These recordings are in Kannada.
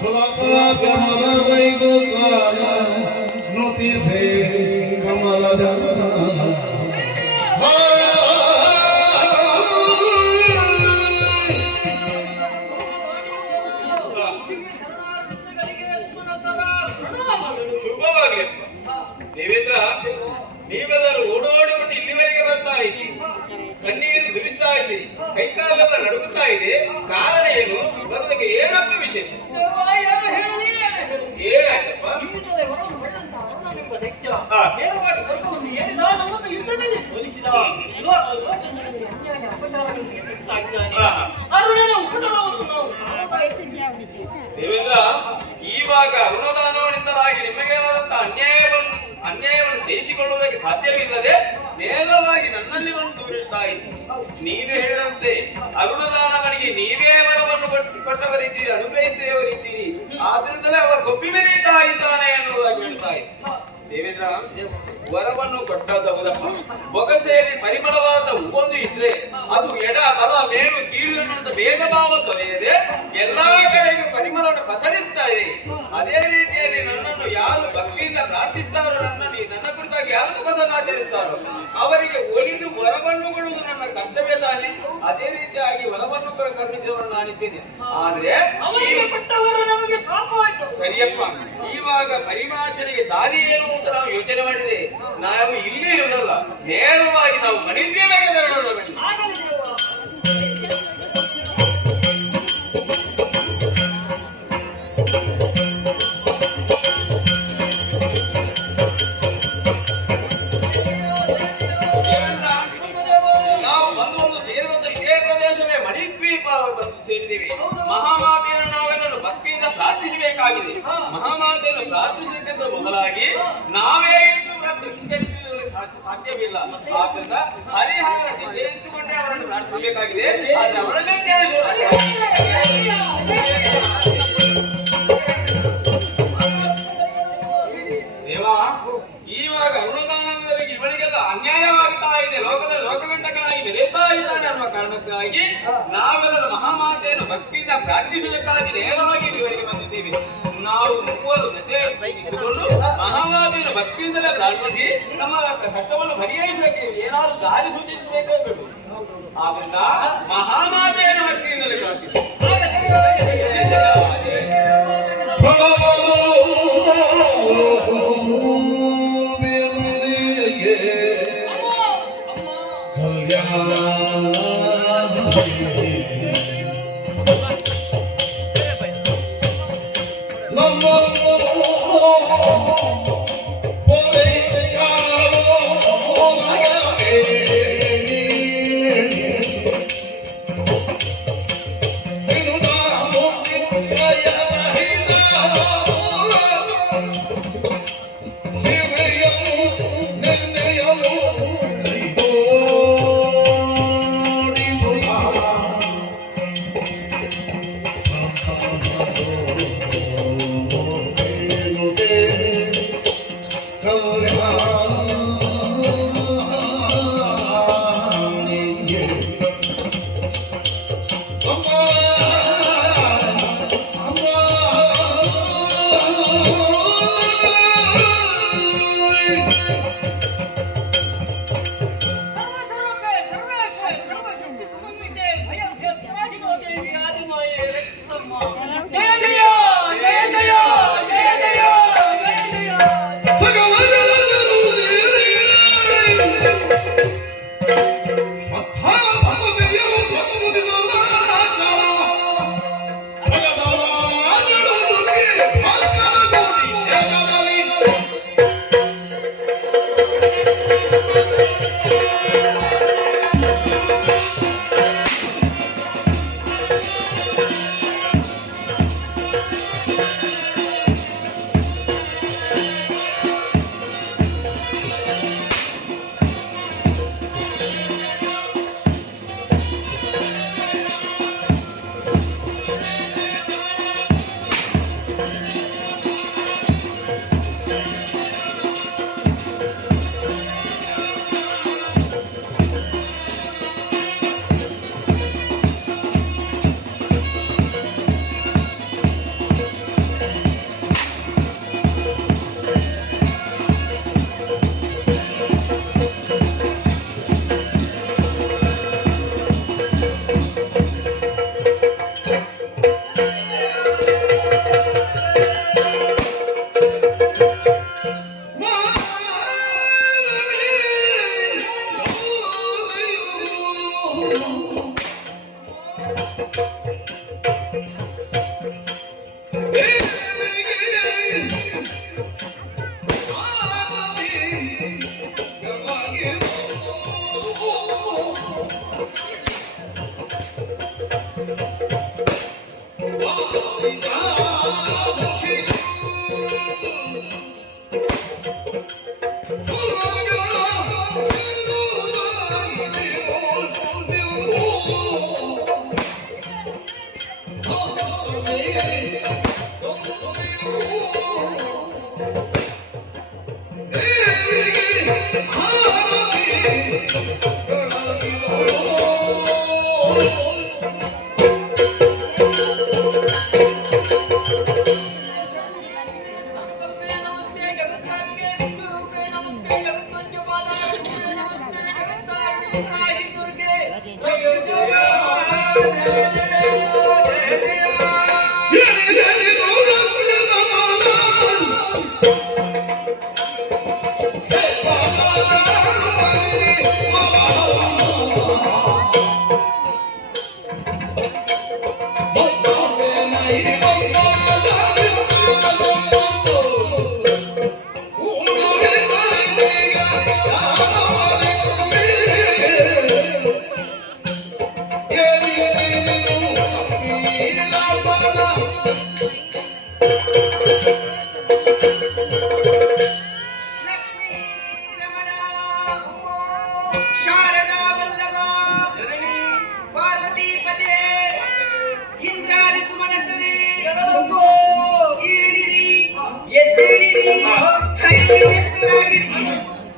ಕಮಲ ಬೈದು ನುತಿಸೆ ಕಮಲ ಶುಭವಾಗಲಿ ದೇವೇಂದ್ರ. ನೀವೆಲ್ಲರೂ ಓಡೋಡಿಕೊಂಡು ಇಲ್ಲಿವರೆಗೆ ಬರ್ತಾ ಇದ್ದೀರಿ, ಕಣ್ಣೀರು ಸುರಿಸ್ತಾ ಇದ್ದೀರಿ, ಕೈಕಾಲೆಲ್ಲ ನಡುಗುತ್ತಾ ಇದೆ. ಕಾರಣ ಏನು? ಬರೋದಕ್ಕೆ ಏನಪ್ಪ ವಿಶೇಷ? ಏನಾಯ್ತಪ್ಪ? ದೇವೇಂದ್ರ, ಇವಾಗ ಋಣದಾನವನಿಂದಲಾಗಿ ನಿಮಗೇನಾದಂತಹ ಅನ್ಯಾಯವನ್ನು ಸಹಿಸಿಕೊಳ್ಳುವುದಕ್ಕೆ ಸಾಧ್ಯವಿಲ್ಲದೆ ನೇರವಾಗಿ ನನ್ನಲ್ಲಿ ಬಂದು ದೂರಿಡ್ತಾ ಇದ್ದೀನಿ. ನೀವೇ ಹೇಳಿದಂತೆ ಅರುಣದಾನವನಿಗೆ ನೀವೇ ವರವನ್ನು ಕೊಟ್ಟವರಿದ್ದೀರಿ, ಅನುಗ್ರಹಿಸಿದವರಿದ್ದೀರಿ. ಆದ್ರಿಂದಲೇ ಅವರ ಕೊಪ್ಪಿ ಮೆರೆಯುತ್ತಾ ಇದ್ದಾನೆ ಎನ್ನುವುದಾಗಿ ಹೇಳ್ತಾ ಇದ್ದೀನಿ. ದೇವೇಂದ್ರ, ವರವನ್ನು ಕೊಟ್ಟದ್ದು ಹೌದಪ್ಪ. ಬೊಗಸೆಯಲ್ಲಿ ಪರಿಮಳವಾದ ಹೂವೊಂದು ಇದ್ರೆ ಅದು ಎಡ ಬಲ ಮೇಲು ಕೀಳು ಎನ್ನುವಂತ ಭೇದ ಭಾವ ತೊರೆಯದೆ ಎಲ್ಲಾ ಕಡೆಗೂ ಪರಿಮಳವನ್ನು ಪ್ರಸರಿಸ್ತಾ ಇದೆ. ಅದೇ ರೀತಿಯಲ್ಲಿ ನನ್ನನ್ನು ಯಾರು ಭಕ್ತಿಯಿಂದ ಪ್ರಾರ್ಥಿಸ್ತಾರೋ, ನನ್ನ ಕುರಿತಾಗಿ ಯಾರು ತಪಸ್ಸನ್ನು ಆಚರಿಸ್ತಾರೋ ಅವರಿಗೆ ಒಲಿದು ವರವನ್ನು ಕೊಡುವುದು ನನ್ನ ಕರ್ತವ್ಯ ತಾನೆ. ಅದೇ ರೀತಿಯಾಗಿ ವರವನ್ನು ಕರ್ಮಿಸಿದವರು ನಾನಿದ್ದೇನೆ. ಆದ್ರೆ ಸರಿಯಪ್ಪ, ಇವಾಗ ಪರಿಮಾರ್ಜನೆಗೆ ದಾರಿ ಏನು ಅಂತ ನಾವು ಯೋಚನೆ ಮಾಡಿದೆ. ನಾವು ಇಲ್ಲಿ ಇರುವುದಲ್ಲ, ನೇರವಾಗಿ ನಾವು ಮಣಿದ್ಯಮಗೆ ತೆರಳೋದು. ಸೇರಿದ್ದೇವೆ. ಮಹಾಮಾತೆಯನ್ನು ನಾವೆಲ್ಲರೂ ಭಕ್ತಿಯಿಂದ ಪ್ರಾರ್ಥಿಸಬೇಕಾಗಿದೆ. ಮಹಾಮಾತೆಯನ್ನು ಪ್ರಾರ್ಥಿಸಬೇಕೆಂದು ಮೊದಲಾಗಿ ನಾವೇ ಸಾಧ್ಯವಿಲ್ಲ. ಆದ್ದರಿಂದ ಹರಿಹರ ಜಯಂತುಕೊಂಡೇ ಅವರನ್ನು ಪ್ರಾರ್ಥಿಸಬೇಕಾಗಿದೆ. ಅವರನ್ನೇ ದೇವಾ, ಇವಾಗ ಅರುಣದಾನವರಿಗೆ ಇವನಿಗೆಲ್ಲ ಅನ್ಯಾಯವಾಗ್ತಾ ಇದೆ. ಲೋಕದಲ್ಲಿ ಲೋಕಗಂಟಕನಾಗಿ ಮೆರೆಯುತ್ತಾ ಇದ್ದಾನೆ ಅನ್ನುವ ಕಾರಣಕ್ಕಾಗಿ ನಾವೆಲ್ಲರೂ ಮಹಾಮಾತೆಯನ್ನು ಭಕ್ತಿಯಿಂದ ಪ್ರಾರ್ಥಿಸುವುದಕ್ಕಾಗಿ ನೇರವಾಗಿ ಇವರಿಗೆ ಬಂದಿದ್ದೇವೆ. ನಾವು ಮೂವರು ಜೊತೆ ಇಟ್ಟುಕೊಂಡು ಮಹಾಮಾತೆಯನ್ನು ಭಕ್ತಿಯಿಂದಲೇ ಪ್ರಾರ್ಥಿಸಿ ನಮ್ಮ ಕಷ್ಟವನ್ನು ಪರಿಹರಿಸಲಿಕ್ಕೆ ಏನಾದರೂ ದಾರಿ ಸೂಚಿಸಬೇಕೇ ಬೇಕು. ಆದ್ರಿಂದ ಮಹಾಮಾತೆಯನ್ನು ಭಕ್ತಿಯಿಂದಲೇ ಪ್ರಾರ್ಥಿಸಿ.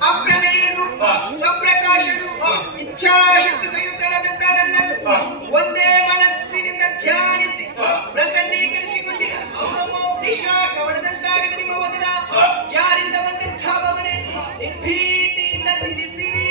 ಅಪ್ರಮೇಯನು ಅಪ್ರಕಾಶನು ಇಚ್ಛಾಶಕ್ತಿ ಸಂಯುಕ್ತನಾದಂತ ನನ್ನನ್ನು ಒಂದೇ ಮನಸ್ಸಿನಿಂದ ಧ್ಯಾನಿಸಿ ಪ್ರಸನ್ನೀಕರಿಸಿಕೊಂಡಿರ ನಿಶಾ ಕವಳದಂತಾಗಿದೆ ನಿಮ್ಮ ವದನ. ಯಾರಿಂದ ಬಂದಂಥ ಭಾವನೆ ನಿರ್ಭೀತಿಯಿಂದ ತಿಳಿಸಿರಿ.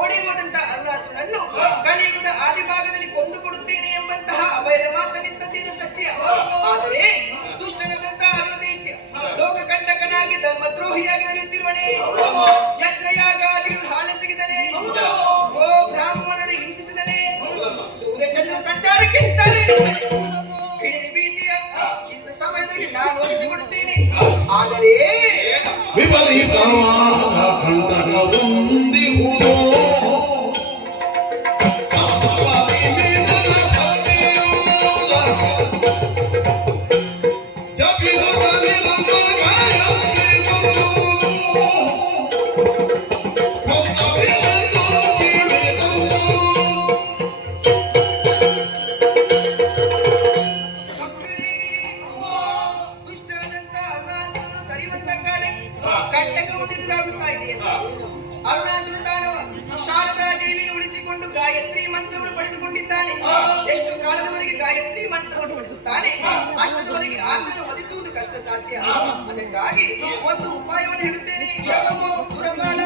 ಓಡಿ ಹೋದಂತ ಅರುಣಾಸುರನನ್ನು ಕಲಿಯುಗದ ಆದಿಭಾಗದಲ್ಲಿ ಕೊಂದು ಕೊಡುತ್ತೇನೆ ಎಂಬಂತಹ ಅಭಯದ ಮಾತನಿದ್ದದ್ದೇನು ಸತ್ಯ. ಆದರೆ ದುಷ್ಟನಾದಂತ ಅರುಣದೈತ್ಯ ಲೋಕಕಂಟಕನಾಗಿ ಧರ್ಮದ್ರೋಹಿಯಾಗಿ ನಡೆಯುತ್ತಿರುವನೇ, ಯಜ್ಞಯಾಗಾದಿಗಳು ಹಾಲೆಸಗಿದನೆ, ಓ ಬ್ರಾಹ್ಮಣರು ಹಿಂಸಿಸಿದನೆ, ಸೂರ್ಯಚಂದ್ರ ಸಂಚಾರಕ್ಕೆ ತಡೆ ಭೀತಿಯ ಇಂಥ ಸಮಯದಲ್ಲಿ ನಾನು ಒಲಿಸಿಕೊಡುತ್ತೇನೆ. ಆದರೆ ವಿಪರೀತವಾದ ಕಂಟಕವೊಂದಿಹುದು ಅರುಣಾಸುರ ದಾನವ ಶಾರದಾ ದೇವಿಯನ್ನು ಉಳಿಸಿಕೊಂಡು ಗಾಯತ್ರಿ ಮಂತ್ರವನ್ನು ಪಡೆದುಕೊಂಡಿದ್ದಾನೆ. ಎಷ್ಟು ಕಾಲದವರೆಗೆ ಗಾಯತ್ರಿ ಮಂತ್ರವನ್ನು ಪಡಿಸುತ್ತಾನೆ ಅಷ್ಟದವರೆಗೆ ಆತನನ್ನು ವಧಿಸುವುದು ಕಷ್ಟ ಸಾಧ್ಯ. ಅದಕ್ಕಾಗಿ ಒಂದು ಉಪಾಯವನ್ನು ಹೇಳುತ್ತೇನೆ. ಪುರಪಾಲ